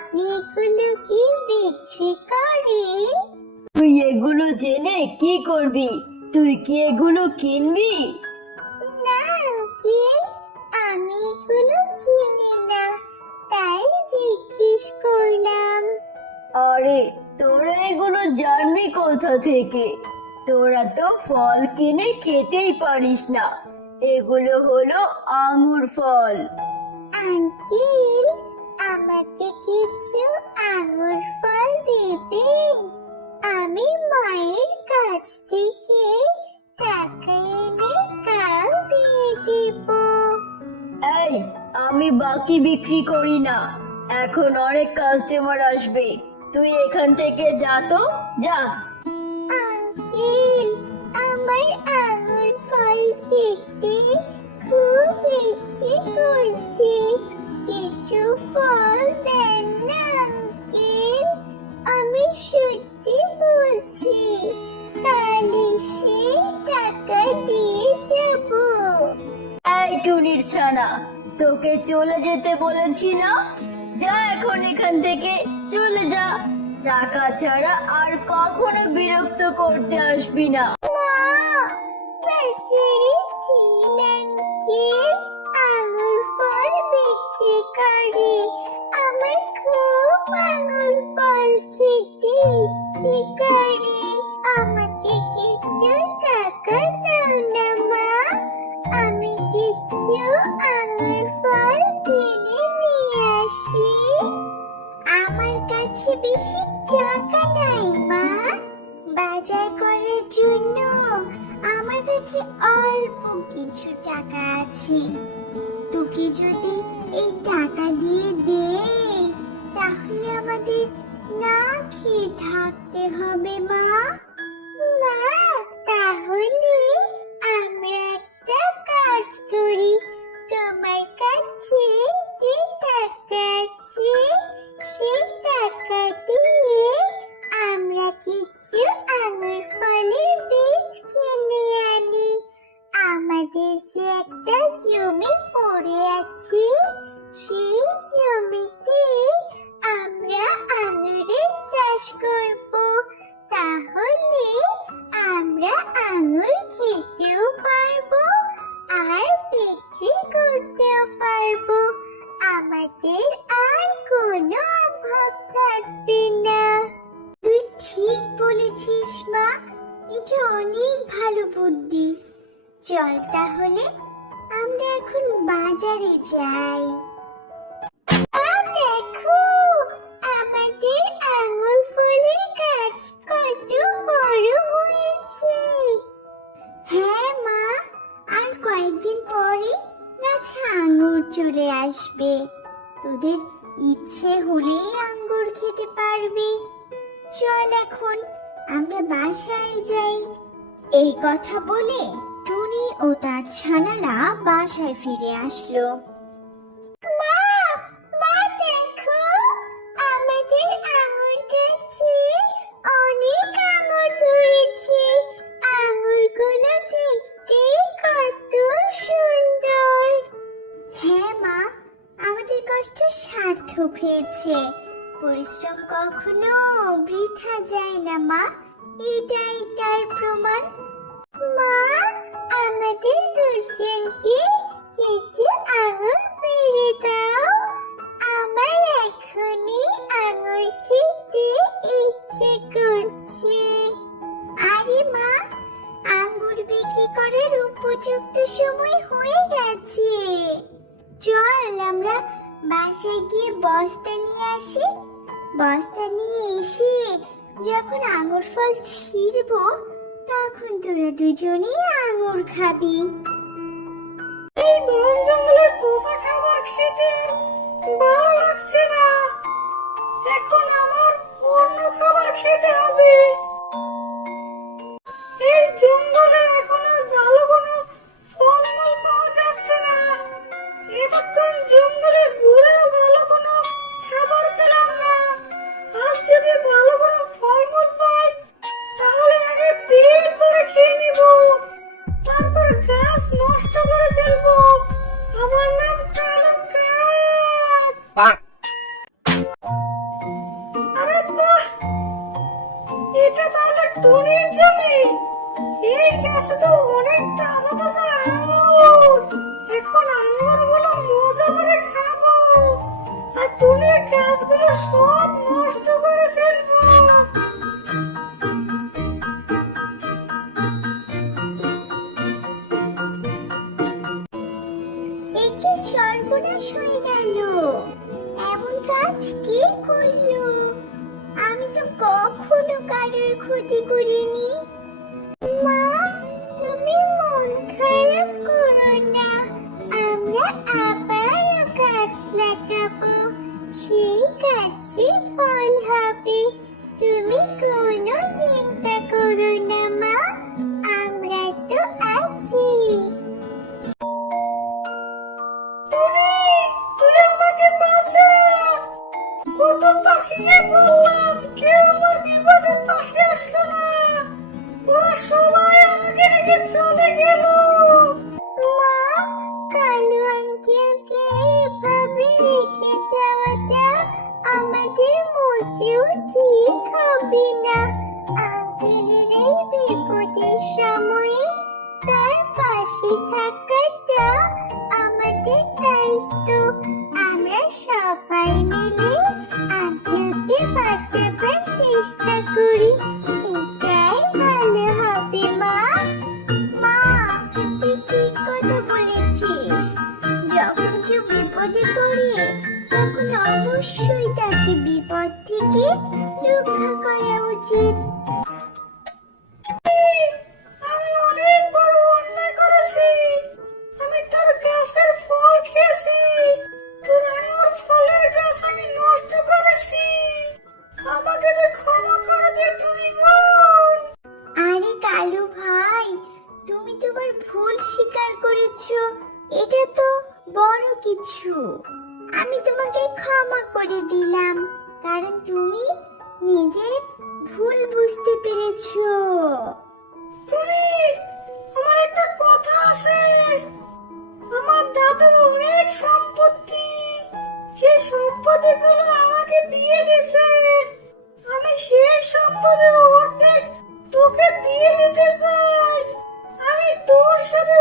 আপনি এগুলো কি বিক্রি করেন? তুই এগুলো জেনে কি করবি? তুই কি এগুলো কিনবি? না আঙ্কেল, আমি এগুলো চিনি না, তাই জিজ্ঞেস করলাম। আরে তোরা এগুলো জানবি কোথা থেকে? তোরা তো ফল কিনে খেতেই পারিস না। এগুলো হলো আঙ্গুর ফল। আঙ্কেল, আমাকে কিছু আঙ্গুর ফল দেবেন? আমি মায়ের কাছ থেকে টাকা এনে কাল দিয়ে দিব। এই, আমি বাকি বিক্রি করি না। এখন অনেক কাস্টমার আসবে। তুই এখান থেকে যা তো, যা। আঙ্কেল, আমার আঙ্গুর ফল খেতে খুব ইচ্ছে করছে, কিছু ফল দেন না আঙ্কেল। আমি সত্যি বলছি, কাল এসে টাকা দিয়ে যাব। এই টুনির ছানা, তোকে চলে যেতে বলেছি না? যা এখন এখান থেকে, চলে যা। টাকা ছাড়া আর কখনো বিরক্ত করতে আসবি না। মা, বাজারে ছিল আঙ্কেল, আঙ্গুর ফল বিক্রি করে। আমার খুব আঙ্গুর ফল খেতে ইচ্ছে করে। আমাকে কিছু টাকা দাও না মা, আমি কিছু আঙ্গুর ফল কিনে নিয়ে আসি। আমার কাছে বেশি টাকা নাই মা, বাজার করার জন্য আমার কাছে অল্প কিছু টাকা আছে। তোকে যদি এই টাকা দিয়ে দে, তাহলে আমাদের না খেয়ে থাকতে হবে মা। মা, তাহলে আমরা একটা কাজ করি, তোমার কাছে যে টাকা আছে সে টাকা দিয়ে আমরা কিছু আঙ্গুর ফলের বীজ কিনে আনি। আমাদের যে একটা জমি পড়ে আছে, সেই জমিতে আমরা আঙ্গুরের চাষ করব। তাহলে আমরা আঙ্গুর খেতেও পারবো আর বিক্রি করতেও পারবো। আমাদের আর কোনো অভাব থাকবে না। তুই ঠিক বলেছিস মা, এটা অনেক ভালো বুদ্ধি। চল তাহলে আমরা এখন বাজারে যাই। দেখো, আমাদের আঙ্গুর ফলের গাছ কত বড় হয়েছে। হ্যাঁ মা, আর কয়েকদিন পরে গাছে আঙ্গুর চলে আসবে। তোদের ইচ্ছে হলেই আঙ্গুর খেতে পারবি। চল এখন আমরা বাসায় যাই। এই কথা বলে টুনি ও তার ছানারা বাসায় ফিরে আসলো। মা, মা দেখো, আমাদের আঙ্গুর গাছে অনেক আঙ্গুর ধরেছে। আঙ্গুরগুলো দেখতে কত সুন্দর। হ্যাঁ মা, আমাদের কষ্ট সার্থক হয়েছে। পরিশ্রম কখনো বৃথা যায় না মা, এটাই তার প্রমাণ। মা, আমাদের দুজনকে কিছু আঙ্গুর পেড়ে দাও। আমার এখনই আঙ্গুর খেতে ইচ্ছে করছে। আরে মা, আঙ্গুর বিক্রি করার উপযুক্ত সময় হয়ে গেছে। চল আমরা বাসায় গিয়ে বস্তা নিয়ে আসি। বস্তা নিয়ে এসে যখন আঙ্গুর ফল ছিঁড়বো, তখন তোরা দুজনেই আঙ্গুর খাবি। এই বন জঙ্গলের পোষা খাবার খেতে আর ভালো লাগছে না। এখন আমার অন্য খাবার খেতে হবে। এই জঙ্গলে এখন আর ভালো কোনো ফলমূল পাওয়া যাচ্ছে না। এতক্ষণ জঙ্গলে ঘুরেও ভালো কোনো খাবার পেলাম না। আজ যদি ভালো কোনো ফলমূল পাই, তাহলে আগে পেট ভরে খেয়ে নিব, তারপর গাছ নষ্ট করে ফেলবো। আমার নাম কালো কাক। টুনির জমি। এই গাছে তো অনেক তাজা তাজা আঙ্গুর। এখন আঙ্গুরগুলো মজা করে খাবো, আর টুনির গাছগুলো সব নষ্ট করে ফেলবো। একে সর্বনাশ হয়ে গেল। এমন কাজ কে করলো? আমি তো কখনো কারোর ক্ষতি করিনি। মা, তুমি মন খারাপ করো না, আমরা আবারও গাছ লাগাবো, সেই গাছে ফল হবে। তুমি কোনো চিন্তা করো না মা, আমরা তো আছি। টুনি, তুই আমাকে বাঁচা। কত পাখিকে বললাম, কেউ আমার বিপদের পাশে আসলো না। ওরা সবাই আমাকে রেখে চলে গেল। মা, কালু আঙ্কেলকে এভাবে রেখে যাওয়াটা আমাদের মোটেও ঠিক হবে না। আঙ্কেলের এই বিপদের সময়ে তার পাশে থাকাটা আমাদের দায়িত্ব। আমরা সবাই মিলে আঙ্কেলকে বাঁচাবার চেষ্টা করি, এটাই ভালো হবে মা। মা, তুই ঠিক কথা বলেছিস। যখন কেউ বিপদে পড়ে তখন অবশ্যই তাকে বিপদ থেকে রক্ষা করা উচিত। আমি অনেক বড় অন্যায় করেছি। আমি তোর গাছের ফল খেয়েছি, তোর আঙুর ফলের গাছ আমি নষ্ট করেছি। আমাকে তো ক্ষমা করে দে টুনি বোন। আরে কালু ভাই, তুমি তোমার ভুল স্বীকার করেছো, এটা তো বড় কিছু। আমি তোমাকে ক্ষমা করে দিলাম, কারণ তুমি নিজের ভুল বুঝতে পেরেছো। টুনি, আমার একটা কথা আছে। আমার দাদুর অনেক সম্পত্তি, সেই সম্পত্তিগুলো আমাকে দিয়ে দিছে। আমি সেই সম্পদের অর্ধেক তোকে দিয়ে দিতে চাই। আমি তোর সাথে